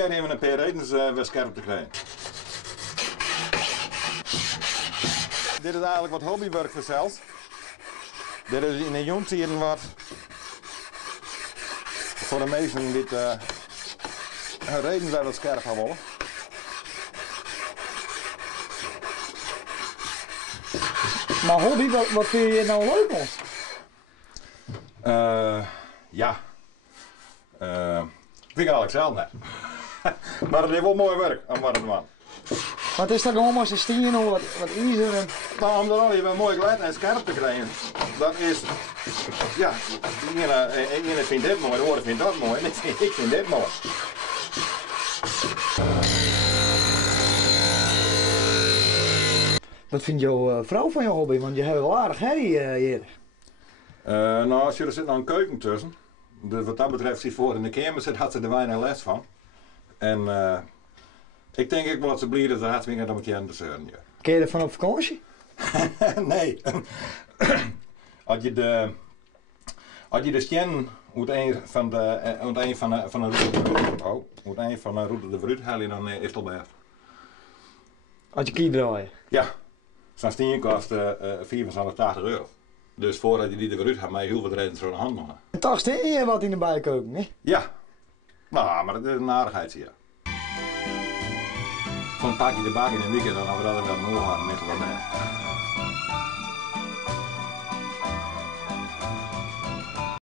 probeer even een paar redens weer scherp te krijgen. Dit is eigenlijk wat hobbywerk voor zelfs. Dit is in de jongtijden wat voor de meesten die hun redens wel wat scherp gaan willen. Maar hobby, wat vind je nou leuk man? Ja. Vind ik eigenlijk zelf net. Maar het is wel mooi werk aan wat het man. Wat is dat gewoon maar zo'n stien of wat ijzer en... Nou, om er al even mooi glad en scherp te krijgen, dat is, ja, de ene vindt dit mooi, de andere vindt dat mooi en ik vind dit mooi. Wat vindt jouw vrouw van jouw hobby? Want je hebt wel aardig herrie hier. Nou, als je er zit nou een keuken tussen, dus wat dat betreft, als voor in de kamer zit, had ze er weinig les van. En ik denk ook wel dat ze blij is dat had ze dan met je aan de zeuren. Kun je ervan op vakantie? Nee. Als je de stjen uit een van de route de Verut haal je, dan is het al bij. Als je kie draaien? Ja, zo'n stien kost 480 euro. Dus voordat je die de Verut gaat, maar je heel wat reden zo'n hand nog. En toch steen je wat in de bijkeuken, hè? Ja. Nou, maar dat is een aardigheid hier. Van een pakje de bak in een weekend, dan hebben we dat wel nog aan met wat